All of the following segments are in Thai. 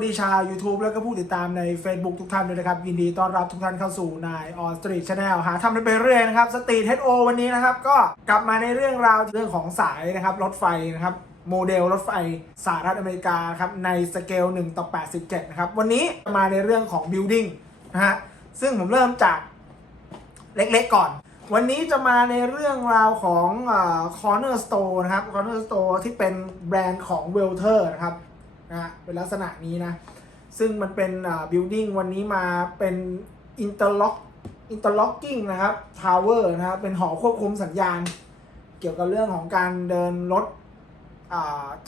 วัสดีชาว YouTube แล้วก็ผู้ติดตามใน Facebook ทุกท่านด้วยนะครับ ยินดีต้อนรับทุกท่านเข้าสู่นายออสตรีทชาแนลหาทำไปเรื่อยนะครับสตรีทเฮดโอวันนี้นะครับ ก็กลับมาในเรื่องราวเรื่องของสายนะครับ รถไฟนะครับ โมเดลรถไฟสหรัฐอเมริกาครับในสเกล1ต่อ87 นะครับ วันนี้มาในเรื่องของ building นะฮะซึ่งผมเริ่มจากเล็กๆก่อน วันนี้จะมาในเรื่องราวของเอ่อ Corner Store นะครับ Corner Store ที่เป็นแบรนด์ของ w e l t e r นะครับ นะฮะเป็นลักษณะนี้นะ ซึ่งมันเป็นอ่า building วันนี้มาเป็น interlock interlocking นะครับ tower นะครับเป็นหอควบคุมสัญญาณ เกี่ยวกับเรื่องของการเดินรถ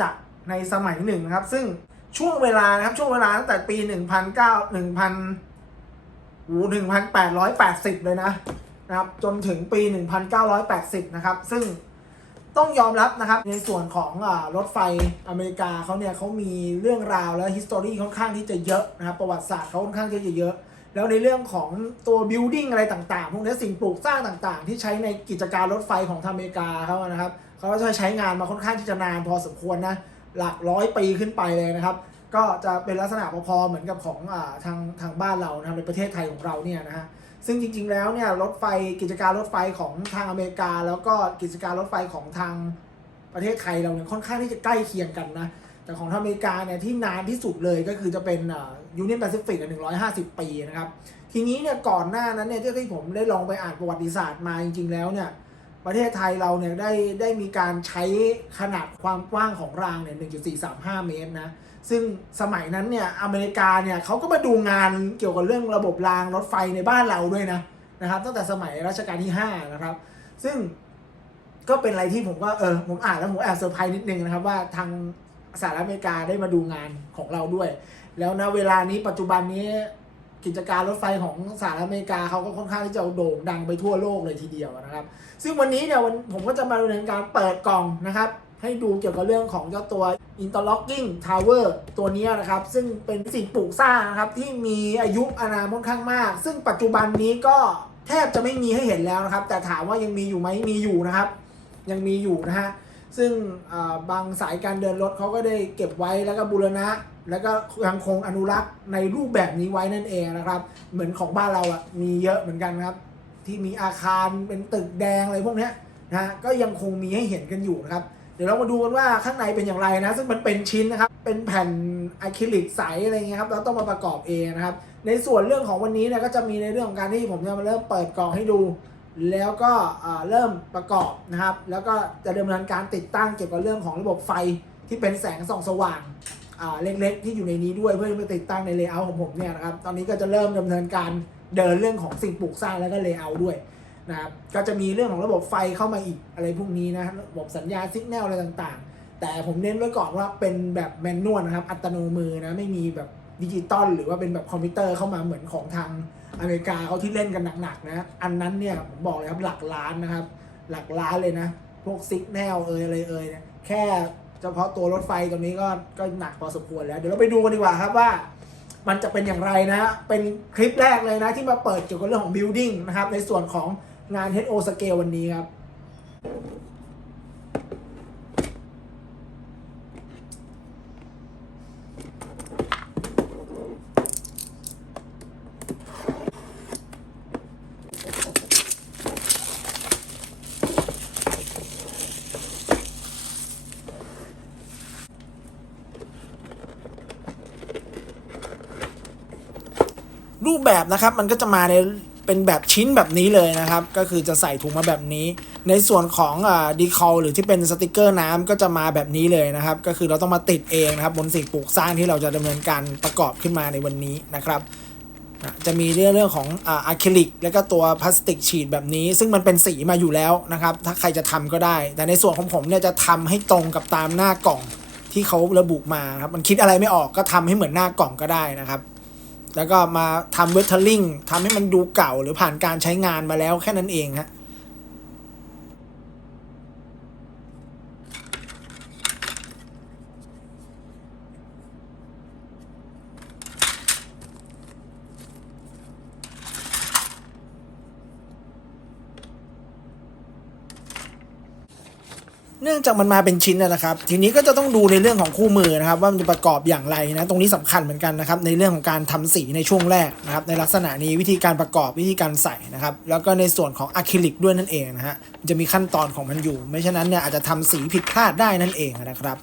จากในสมัยหนึ่งนะครับ ซึ่งช่วงเวลานะครับช่วงเวลาตั้งแต่ปี1 0 0 1,000โอ้หนึ่งพันแปดร้อยแปดสิบเลยนะนะครับจนถึงปี 1980 นะครับ ซึ่ง ต้องยอมรับนะครับ ในส่วนของอรถไฟอเมริกาเขาเนี่ยเขามีเรื่องราวและ history ค่อนข้างที่จะเยอะนะครับประวัติศาสตร์เขาค่อนข้างที่จะเยอะ แล้วในเรื่องของตัว building อะไรต่างๆพวกนี้สิ่งปลูกสร้างต่างๆ ที่ใช้ในกิจการรถไฟของทางอเมริกาเขานะครับเขาก็จะใช้งานมาค่อนข้างที่จะนานพอสมควรนะหลักร้อยปีขึ้นไปเลยนะครับ ก็จะเป็นลักษณะพอๆเหมือนกับของอทางทางบ้านเรานะครับในประเทศไทยของเราเนี่ยนะฮะ ซึ่งจริง ๆ แล้วเนี่ยรถไฟกิจการรถไฟของทางอเมริกา แล้วก็กิจการรถไฟของทางประเทศไทยเราเนี่ยค่อนข้างที่จะใกล้เคียงกันนะ แต่ของทางอเมริกาเนี่ยที่นานที่สุดเลยก็คือจะเป็นยูเนียนแปซิฟิกหนึ่งร้อยห้าสิบปีนะครับ ทีนี้เนี่ยก่อนหน้านั้นเนี่ยที่ที่ผมได้ลองไปอ่านประวัติศาสตร์มาจริง ๆ แล้วเนี่ยประเทศไทยเราเนี่ยได้ได้มีการใช้ขนาดความกว้างของรางเนี่ย1.435เมตรนะ ซึ่งสมัยนั้นเนี่ยอเมริกาเนี่ยเขาก็มาดูงานเกี่ยวกับเรื่องระบบรางรถไฟในบ้านเราด้วยนะนะครับ ตั้งแต่สมัยรัชกาลที่ 5 นะครับ ซึ่งก็เป็นอะไรที่ผมก็เออผมอ่านแล้วผมแอบเซอร์ไพรส์นิดนึงนะครับว่าทางสหรัฐอเมริกาได้มาดูงานของเราด้วย แล้วนะเวลานี้ปัจจุบันนี้กิจการรถไฟของสหรัฐอเมริกาเขาก็ค่อนข้างที่จะโด่งดังไปทั่วโลกเลยทีเดียวนะครับ ซึ่งวันนี้เนี่ยวันผมก็จะมาดำเนินการเปิดกล่องนะครับ ให้ดูเกี่ยวกับเรื่องของเจ้าตัว interlocking tower ตัวนี้นะครับ ซึ่งเป็นสิ่งปลูกสร้างนะครับ ที่มีอายุอานามค่อนข้างมาก ซึ่งปัจจุบันนี้ก็แทบจะไม่มีให้เห็นแล้วนะครับ แต่ถามว่ายังมีอยู่ไหมมีอยู่นะครับ ยังมีอยู่นะฮะซึ่งบางสายการเดินรถเขาก็ได้เก็บไว้แล้วก็บูรณะ แล้วก็ยังคงอนุรักษ์ในรูปแบบนี้ไว้นั่นเองนะครับ เหมือนของบ้านเราอะมีเยอะเหมือนกันครับ ที่มีอาคารเป็นตึกแดงอะไรพวกนี้นะฮะก็ยังคงมีให้เห็นกันอยู่นะครับ ดี๋ยวเรามาดูกันว่าข้างในเป็นอย่างไรนะ ซึ่งมันเป็นชิ้นนะครับ เป็นแผ่นอะคริลิกใสอะไรเงี้ยครับ เราต้องมาประกอบเองนะครับ ในส่วนเรื่องของวันนี้เนี่ยก็จะมีในเรื่องของการที่ผมจะมาเริ่มเปิดกล่องให้ดู แล้วก็เริ่มประกอบนะครับ แล้วก็จะดำเนินการติดตั้งเกี่ยวกับเรื่องของระบบไฟที่เป็นแสงส่องสว่างเล็กๆ ที่อยู่ในนี้ด้วยเพื่อจะไปติดตั้งในเลเยอร์ของผมเนี่ยนะครับ ตอนนี้ก็จะเริ่มดำเนินการเดินเรื่องของสิ่งปลูกสร้างแล้วก็เลเยอร์ด้วย นะครับก็จะมีเรื่องของระบบไฟเข้ามาอีกอะไรพวกนี้นะระบบสัญญาณสัญญาณอะไรต่างๆ แต่ผมเน้นไว้ก่อนว่าเป็นแบบแมนนวลนะครับ อัตโนมือนะไม่มีแบบดิจิตอลหรือว่าเป็นแบบคอมพิวเตอร์เข้ามาเหมือนของทางอเมริกาเขาที่เล่นกันหนักๆนะอันนั้นเนี่ยผมบอกเลยครับหลักล้านนะครับ หลักล้านเลยนะ พวกซิกแนลเอยอะไรเอยเนี่ยแค่เฉพาะตัวรถไฟตรงนี้ก็ก็หนักพอสมควรแล้ว เดี๋ยวเราไปดูกันดีกว่าครับว่ามันจะเป็นอย่างไรนะ เป็นคลิปแรกเลยนะที่มาเปิดเกี่ยวกับเรื่องของ building นะครับ ในส่วนของ งาน HO Scale วันนี้ครับ รูปแบบนะครับมันก็จะมาใน เป็นแบบชิ้นแบบนี้เลยนะครับ ก็คือจะใส่ถุงมาแบบนี้ ในส่วนของดีคอลหรือที่เป็นสติกเกอร์น้ำก็จะมาแบบนี้เลยนะครับ ก็คือเราต้องมาติดเองนะครับบนสิ่งปลูกสร้างที่เราจะดำเนินการประกอบขึ้นมาในวันนี้นะครับจะมีเรื่องเรื่องของอะคริลิกแล้วก็ตัวพลาสติกฉีดแบบนี้ ซึ่งมันเป็นสีมาอยู่แล้วนะครับ ถ้าใครจะทำก็ได้ แต่ในส่วนของผมเนี่ยจะทำให้ตรงกับตามหน้ากล่องที่เขาระบุมาครับมันคิดอะไรไม่ออกก็ทำให้เหมือนหน้ากล่องก็ได้นะครับ แล้วก็มาทำเวทเทอร์ลิงทำให้มันดูเก่าหรือผ่านการใช้งานมาแล้วแค่นั้นเองฮะ องจากมันมาเป็นชิ้นนะนะครับ ทีนี้ก็จะต้องดูในเรื่องของคู่มือนะครับ ว่ามันจะประกอบอย่างไรนะ ตรงนี้สำคัญเหมือนกันนะครับ ในเรื่องของการทำสีในช่วงแรกนะครับ ในลักษณะนี้วิธีการประกอบวิธีการใส่นะครับ แล้วก็ในส่วนของอะคริลิกด้วยนั่นเองนะฮะมันจะมีขั้นตอนของมันอยู่ ไม่ฉะนั้นเนี่ยอาจจะทำสีผิดพลาดได้นั่นเองนะครับ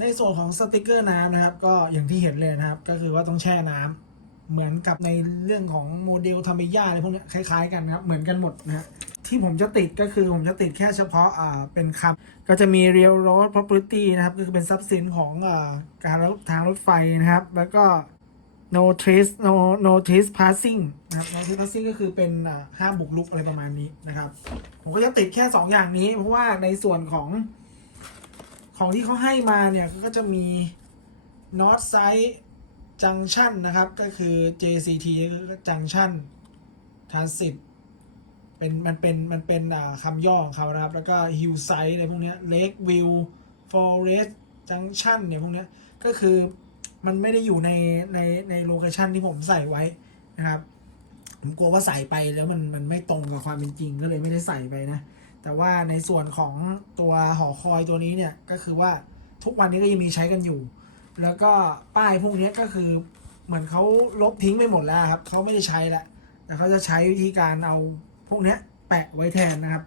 ในส่วนของสติกเกอร์น้ำนะครับ ก็อย่างที่เห็นเลยนะครับ ก็คือว่าต้องแช่น้ำเหมือนกับในเรื่องของโมเดลทามิยาอะไรพวกนี้คล้าย ๆ กันนะครับ เหมือนกันหมดนะฮะที่ผมจะติดก็คือผมจะติดแค่เฉพาะอ่าเป็นคำก็จะมี real road property นะครับก็คือเป็นทรัพย์สินของอ่าการรถทางรถไฟนะครับ แล้วก็ no trace no no trace passing นะครับ no trace passing ก็คือเป็นอ่าห้ามบุกรุกอะไรประมาณนี้นะครับ ผมก็จะติดแค่ 2 อย่างนี้ เพราะว่าในส่วนของ ของที่เขาให้มาเนี่ยก็จะมี North Side Junction นะครับ ก็คือ JCT ก็ Junction Transit เป็นมันเป็นมันเป็นคำย่อของเขานะครับ แล้วก็ Hillside อะไรพวกเนี้ย Lake View Forest Junction เนี่ยพวกเนี้ยก็คือมันไม่ได้อยู่ในในในโลเคชันที่ผมใส่ไว้นะครับ ผมกลัวว่าใส่ไปแล้วมันมันไม่ตรงกับความเป็นจริงก็เลยไม่ได้ใส่ไปนะ แต่ว่าในส่วนของตัวหอคอยตัวนี้เนี่ยก็คือว่าทุกวันนี้ก็ยังมีใช้กันอยู่ แล้วก็ป้ายพวกนี้ก็คือเหมือนเขาลบทิ้งไปหมดแล้วครับเขาไม่ได้ใช้แล้วแต่เขาจะใช้วิธีการเอาพวกนี้แปะไว้แทนนะครับ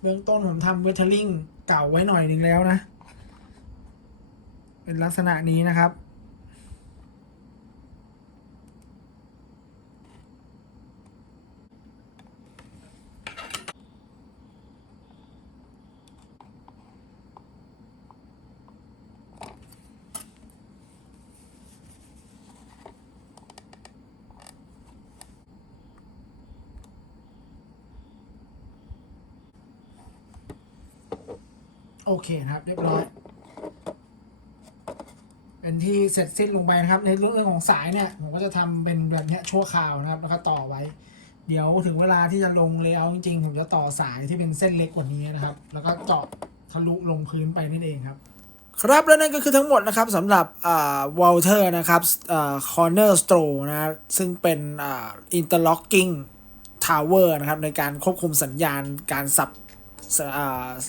เบื้องต้นผมทำเวทเทอร์ลิงเก่าไว้หน่อยหนึ่งแล้วนะ เป็นลักษณะนี้นะครับ โอเคนะครับ เรียบร้อย เป็นที่เสร็จสิ้นลงไปนะครับ ในเรื่องของสายเนี่ยผมก็จะทำเป็นแบบนี้ชั่วคราวนะครับ แล้วก็ต่อไว้ เดี๋ยวถึงเวลาที่จะลงเลเยอร์จริงๆผมจะต่อสายที่เป็นเส้นเล็กกว่านี้นะครับ แล้วก็เจาะทะลุลงพื้นไปนั่นเองครับครับและนั่นก็คือทั้งหมดนะครับสำหรับวอลเทอร์นะครับคอร์เนอร์สโตรนะซึ่งเป็นอินเตอร์ล็อกกิ้งทาวเวอร์นะครับในการควบคุมสัญญาณการสับ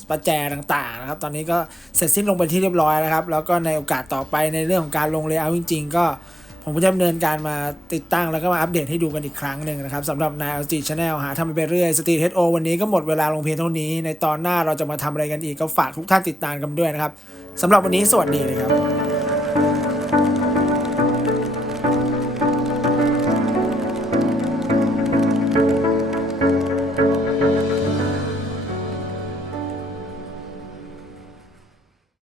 ประแจต่างๆนะครับ ตอนนี้ก็เสร็จสิ้นลงไปที่เรียบร้อยแล้วครับ แล้วก็ในโอกาสต่อไปในเรื่องของการลงเลเยอร์จริง ๆ ก็ผมก็จะดำเนินการมาติดตั้งแล้วก็มาอัปเดตให้ดูกันอีกครั้งหนึ่งนะครับสำหรับนายอ t ช Channel หาทำไปเรื่อยสตรีทเฮดโอวันนี้ก็หมดเวลาลงเพียงเท่านี้ ในตอนหน้าเราจะมาทำอะไรกันอีกก็ฝากทุกท่านติดตามกันด้วยนะครับสำหรับวันนี้สวัสดีเลยครับ